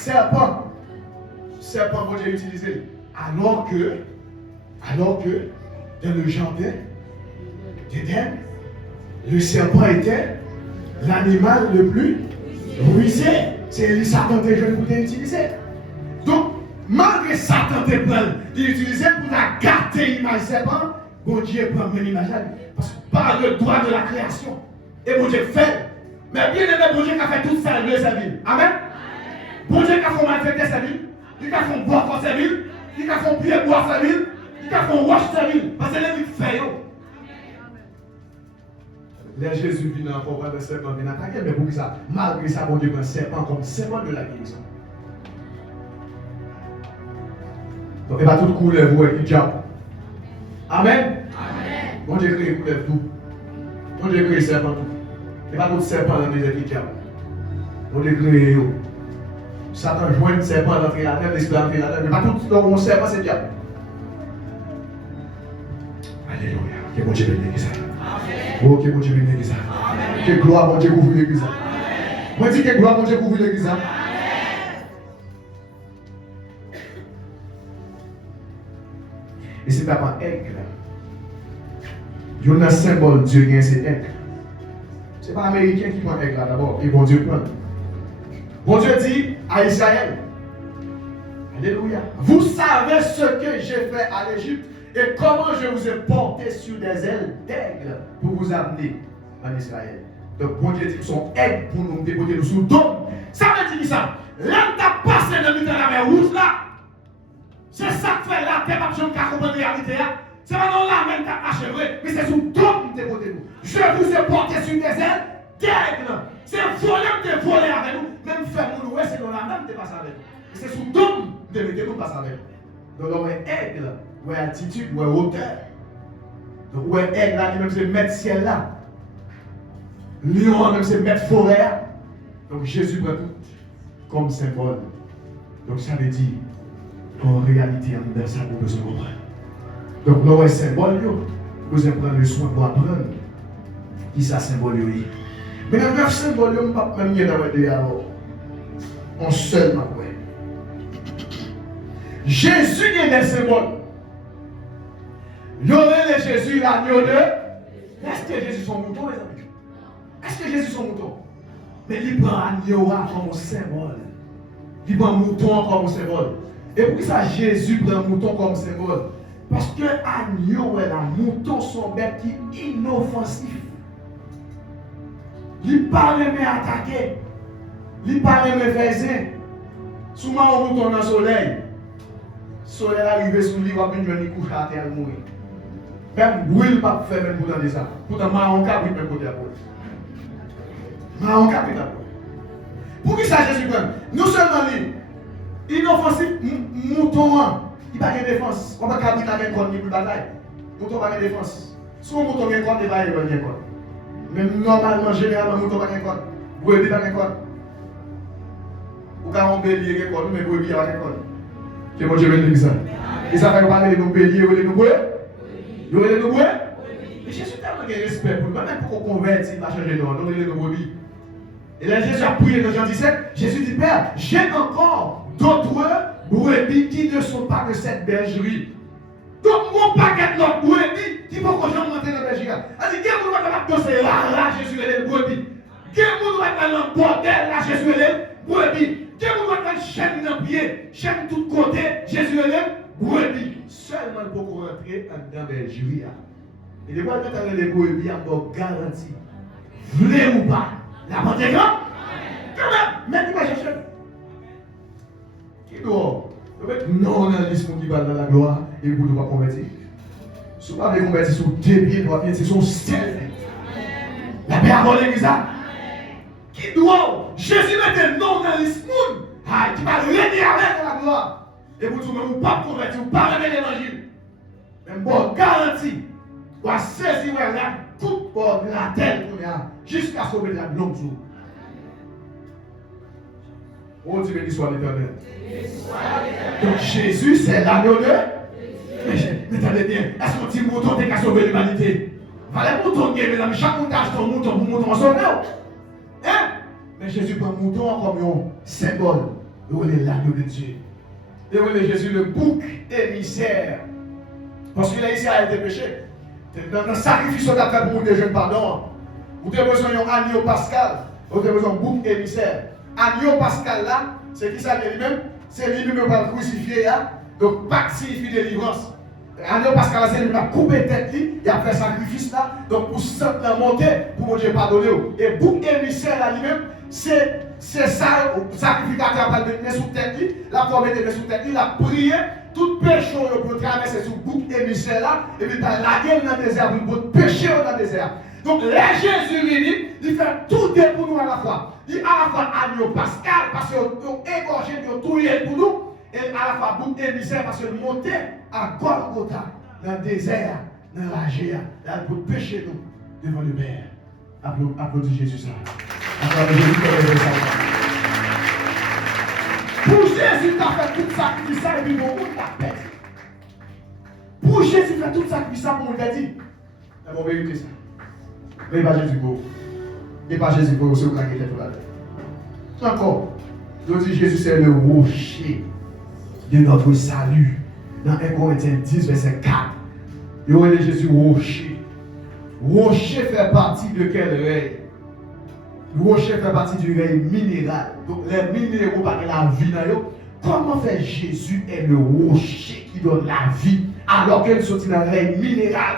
serpent, bon Dieu utilisé. Alors que, dans le jardin d'Éden, le serpent était l'animal le plus rusé. C'est lui Satan qui est utilisé. Donc, malgré Satan te prend, il utilisé pour la gâter l'image serpent, bon Dieu prend une image à lui. Parce que par le droit de la création, et bon Dieu fait. Mais bien aimé, bon Dieu qui a fait toute sa ville. Amen. Bon Dieu qui a fait maltraiter sa ville, il a fait boire pour sa ville, il a fait pied boire sa ville, il a fait roche sa ville. Parce que les vies fait. Là, Jésus vient encore voir le serpent, vient attaquer, mais pour ça, malgré ça, bon Dieu prend le serpent comme symbole de la guérison. Donc, il va tout couler, vous et diable. Amen. Bon Dieu crée couler tout. Bon Dieu crée serpent tout. Il va tout serpent dans les diable. Bon Dieu crée yo. Satan joint le serpent dans la terre, l'esprit dans la terre. Il va tout dans mon serpent, c'est diable. Alléluia. Que bon Dieu bénisse ça. Oh, que bon Dieu bénisse ça. Que gloire bon Dieu couvre l'église. Moi, je dis que gloire bon Dieu couvre l'église. Et c'est pas un aigle. Il y a un symbole Dieu qui est cet aigle. Ce n'est pas américain qui prend aigle là d'abord, et bon Dieu prend. Bon Dieu dit à Israël, alléluia, vous savez ce que j'ai fait à l'Égypte et comment je vous ai porté sur des ailes d'aigle pour vous amener en Israël. Donc bon Dieu dit son aigle pour nous dépoter nous sous le dos. Ça veut dire ça. Là, tu as passé dans la mer rouge là. C'est ça que fait la terre, je ne comprends pas la réalité. C'est pas dans la même qui a achevé, mais c'est sous le dos que vous nous. Je vous ai porté sur des ailes d'aigle. C'est voler de voler avec nous. Même faire nous, c'est dans la même qui passe avec nous. C'est sous le dos de mettre nous passer avec nous. Donc, on est aigle, on est altitude, on est hauteur. Donc, on est aigle, là, même c'est mettre ciel là. Lion, même c'est mettre forêt. Donc, Jésus prend tout comme symbole. Donc, ça veut dire en réalité, on a ça pour besoin de comprendre. Donc, nous avons un symbole, vous allez prendre le soin pour apprendre qui ça symbole. Mais dans le 9 symboles, on ne peut pas même y aller alors. On seul m'a ouais. Jésus est des symboles. Il y aurait Jésus l'agneau de. Est-ce que Jésus son mouton, les amis? Est-ce que Jésus son mouton? Mais il prend l'agneau comme symbole. Il prend mouton comme symbole. Et pour ça, Jésus prend mouton comme symbole. Parce que l'agneau et la mouton sont bêtes qui sont inoffensifs. Il ne parle pas attaquer. Il ne parle pas faire. Souvent, on retourne dans le soleil. Le soleil arrive sur lui, il va venir coucher à terre et mourir. Même Will ne peut pas faire même pour dans ça. Pourtant, Maron Capri peut côté à côté. Maron Capri à côté. Pour qui ça, Jésus prend? Nous seulement lui. Inoffensif, mouton, il n'a pas de défense. On ne peut pas faire contre pour la bataille. Mouton n'a pas de défense. Si on mouton a un contre, il va y avoir un contre. Même normalement, généralement, mouton n'a pas de contre. Brebis n'a pas de contre. Ou quand on bélier a un contre, mais brebis n'a pas de contre. Que bon Dieu bénisse ça. Et ça fait qu'on parle de nos béliers ou de nos brebis. Vous voyez nos brebis? Mais Jésus a tellement de respect pour nous. Même pour qu'on convertisse, il va changer de nom. Nous, les nos brebis. Et là, Jésus a prié dans Jean 17. Jésus dit, Père, j'ai encore d'autres brebis qui ne sont pas de cette bergerie. Donc, mon paquet de l'autre brebis qui vont que j'en monter dans la bergerie. Elle dit, quel monde va danser là, Jésus est le brebis. Quel monde va dans le bordel là, Jésus est le brebis. Quel monde va dans chaîne dans le pied, chaîne de tous côtés, Jésus est le brebis. Seulement pour rentrer dans la bergerie. Et les fois quand les brebis ont garantie. Voulez ou pas, la porte est grande. Quand même, mettez-moi chercher. Qui doit? Non, on a un liste qui va dans la gloire et vous ne pouvez pas convertir. Si vous ne pouvez pas convertir sur 2 pieds, 3 pieds, c'est son ciel. La paix à l'église. Qui doit? Jésus mettait non dans liste qui va régner avec la gloire. Et vous ne pouvez pas convertir, vous ne pouvez pas remettre l'évangile. Même bon, garantie. Vous allez saisir la toute pour la terre jusqu'à sauver la longue jour. Oh Dieu béni soit l'Éternel. Donc Jésus c'est l'agneau de. Mais attendez bien, est-ce qu'on dit mouton qui a sauvé l'humanité? Fallait mouton qui est mes amis, chaque mouton achète un mouton pour mouton en sauver. Hein? Mais Jésus prend mouton comme un symbole. Il est l'agneau de Dieu. Il est Jésus le bouc émissaire. Parce que là, ici, a été péché. Dans le sacrifice qu'on a fait pour des jeunes pardon, vous avez besoin d'un agneau pascal, vous avez besoin d'un bouc émissaire. Agneau pascal là, c'est qui ça lui-même? C'est lui-même qui va crucifier. Donc, Pâques signifie délivrance. Agneau pascal là, c'est lui qui a coupé tête, il a fait sacrifice là. Donc, pour simplement monter, pour mon Dieu pardonner. Et bouc émissaire là lui-même, c'est ça, le sacrificateur va mettre sous tête, la foi mettre sous tête, il a prié. Tout péché pour traverser sous bouc émissaire là, et puis la gueule dans le désert pour pécher dans le désert. Donc là, Jésus vient, il fait tout pour nous à la fois. Il à la fois agneau pascal, parce qu'il a égorgé, il a tout pour nous, et à la fois bouc émissaire, parce qu'il a monté à Golgotha, dans le désert, dans la géa, là pour pécher nous devant le Père. Applaudis Jésus ça. Applaudis Jésus ça. Pour Jésus, tu as fait tout sacrifice et puis pour nous, tu as fait. Pour Jésus, tu as fait tout sacrifice pour nous, tu as dit. C'est la vérité ça. Mais pas Jésus pour. Et pas Jésus pour aussi au cas qui était tout là. Encore, je dis Jésus, c'est le rocher de notre salut. Dans 1 Corinthiens 10, verset 4. Il y a Jésus rocher. Rocher fait partie de quel règne? Le rocher fait partie du règne minéral. Donc les minéraux par la vie dans eux. Comment fait Jésus est le rocher qui donne la vie alors qu'elle sortit dans le règne minéral?